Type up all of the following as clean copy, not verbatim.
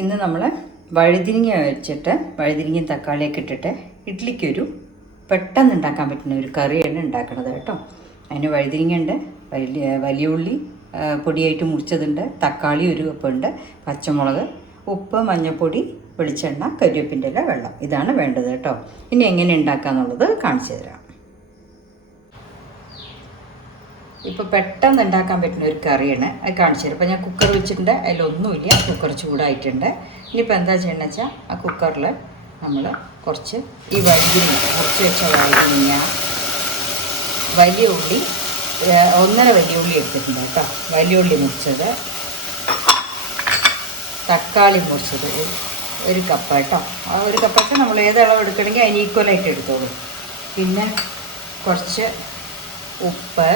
ഇന്ന് നമ്മൾ വഴുതിരിങ്ങ വെച്ചിട്ട് വഴുതിരിങ്ങയും തക്കാളിയൊക്കെ ഇട്ടിട്ട് ഇഡ്ഡലിക്കൊരു പെട്ടെന്ന് ഉണ്ടാക്കാൻ പറ്റുന്ന ഒരു കറിയാണ് ഉണ്ടാക്കുന്നത് കേട്ടോ. അതിന് വഴുതിരിങ്ങ ഉണ്ട്, വലിയ ഉള്ളി പൊടിയായിട്ട് മുറിച്ചതുണ്ട്, തക്കാളി ഒരു കപ്പുണ്ട്, പച്ചമുളക്, ഉപ്പ്, മഞ്ഞൾപ്പൊടി, വെളിച്ചെണ്ണ, കരിവേപ്പിൻ്റെ ഇല, വെള്ളം. ഇതാണ് വേണ്ടത് കേട്ടോ. ഇനി എങ്ങനെ ഉണ്ടാക്കാമെന്നുള്ളത് കാണിച്ചു തരാം. ഇപ്പോൾ പെട്ടെന്ന് ഉണ്ടാക്കാൻ പറ്റുന്ന ഒരു കറിയാണ്, അത് കാണിച്ചു തരാം. അപ്പോൾ ഞാൻ കുക്കർ വെച്ചിട്ടുണ്ട്, അതിലൊന്നുമില്ല, കുക്കർ ചൂടായിട്ടുണ്ട്. ഇനിയിപ്പോൾ എന്താ ചെയ്യണമെന്ന് വെച്ചാൽ ആ കുക്കറിൽ നമ്മൾ കുറച്ച് ഈ വഴുതിരിങ്ങ മുറിച്ച് വെച്ച വഴുതിരിങ്ങ, വലിയ ഉള്ളി, 1.5 വലിയ ഉള്ളി എടുത്തിട്ടുണ്ട് കേട്ടോ, വലിയ ഉള്ളി മുറിച്ചത്, തക്കാളി മുറിച്ചത് 1 കപ്പ് കേട്ടോ. ആ 1 കപ്പൊക്കെ നമ്മൾ ഏത് അളവ് എടുക്കണമെങ്കിൽ അതിന് ഈക്വലായിട്ട് എടുത്തോളൂ. പിന്നെ കുറച്ച് ഉപ്പ്,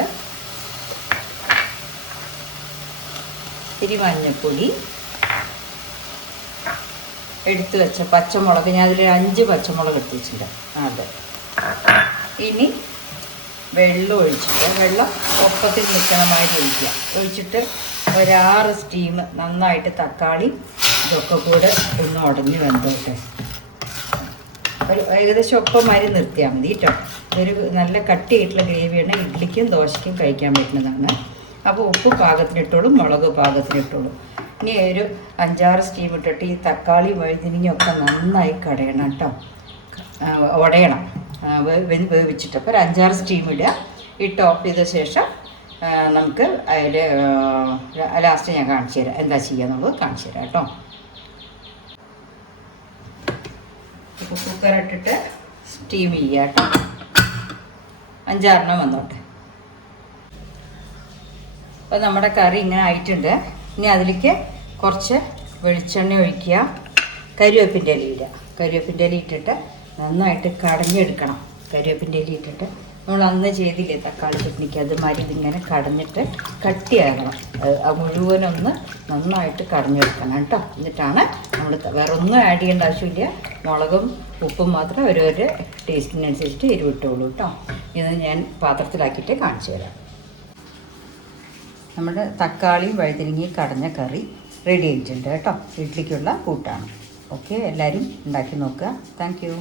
ഇത്തിരി മഞ്ഞൾപ്പൊടി, എടുത്തു വെച്ച പച്ചമുളക്, ഞാൻ അതിൽ 5 പച്ചമുളക് എടുത്ത് വെച്ചിട്ടുണ്ട് അത്. ഇനി വെള്ളം ഒഴിച്ചിട്ട്, വെള്ളം ഒപ്പത്തിൽ നിൽക്കണമായിട്ട് ഒഴിച്ചിട്ട് 6 സ്റ്റീം നന്നായിട്ട് തക്കാളി ഇതൊക്കെ കൂടെ ഒന്ന് ഉടഞ്ഞ് വെന്തോട്ടെ. ഏകദേശം ഒപ്പമാതിരി നിർത്തിയാൽ മതി കേട്ടോ. ഒരു നല്ല കട്ടിയായിട്ടുള്ള ഗ്രേവിയാണ്, ഇഡ്ഡലിക്കും ദോശയ്ക്കും കഴിക്കാൻ പറ്റുന്നതാണ്. അപ്പോൾ ഉപ്പ് പാകത്തിനിട്ടോളൂ, മുളക് പാകത്തിനിട്ടോളൂ. ഇനി ഒരു 5-6 സ്റ്റീം ഇട്ടിട്ട് ഈ തക്കാളി വഴുതിരിങ്ങയൊക്കെ നന്നായി കടയണം കേട്ടോ, ഉടയണം, വേവിച്ചിട്ട്. അപ്പോൾ ഒരു 5-6 സ്റ്റീം ഇടുക. ഇട്ട് ഓഫ് ചെയ്ത ശേഷം നമുക്ക് അതിൽ ലാസ്റ്റ് ഞാൻ കാണിച്ചു തരാം എന്താ ചെയ്യുക എന്നുള്ളത് കാണിച്ചു തരാം കേട്ടോ. ഇപ്പോൾ കുക്കർ ഇട്ടിട്ട് സ്റ്റീം ചെയ്യുക കേട്ടോ, 5-6 വന്നോട്ടെ. അപ്പോൾ നമ്മുടെ കറി ഇങ്ങനെ ആയിട്ടുണ്ട്. ഇനി അതിലേക്ക് കുറച്ച് വെളിച്ചെണ്ണ ഒഴിക്കുക, കരിവേപ്പിൻ്റെ ഇല ഇടുക. കരിവേപ്പിൻ്റെ ഇല ഇട്ടിട്ട് നന്നായിട്ട് കടഞ്ഞെടുക്കണം. കരിവേപ്പിൻ്റെ ഇല ഇട്ടിട്ട് നമ്മൾ അന്ന് ചെയ്തില്ലേ തക്കാളി ചട്നിക്ക്, അതുമാതിരി ഇതിങ്ങനെ കടഞ്ഞിട്ട് കട്ടിയാകണം. മുഴുവനൊന്ന് നന്നായിട്ട് കടഞ്ഞെടുക്കണം കേട്ടോ. എന്നിട്ടാണ് നമ്മൾ വേറെ ഒന്നും ആഡ് ചെയ്യേണ്ട ആവശ്യമില്ല. മുളകും ഉപ്പും മാത്രം ഓരോരോ ടേസ്റ്റിനനുസരിച്ചിട്ട് എരിവിട്ടുള്ളൂ കേട്ടോ. ഇത് ഞാൻ പാത്രത്തിലാക്കിയിട്ട് കാണിച്ചു തരാം. നമ്മുടെ തക്കാളിയും വഴുതിരിങ്ങയും കടഞ്ഞ കറി റെഡി ആയിട്ടുണ്ട് കേട്ടോ. ഇഡ്ഡലിക്കുള്ള കൂട്ടാണ്. ഓക്കെ, എല്ലാവരും ഉണ്ടാക്കി നോക്കുക. Thank you.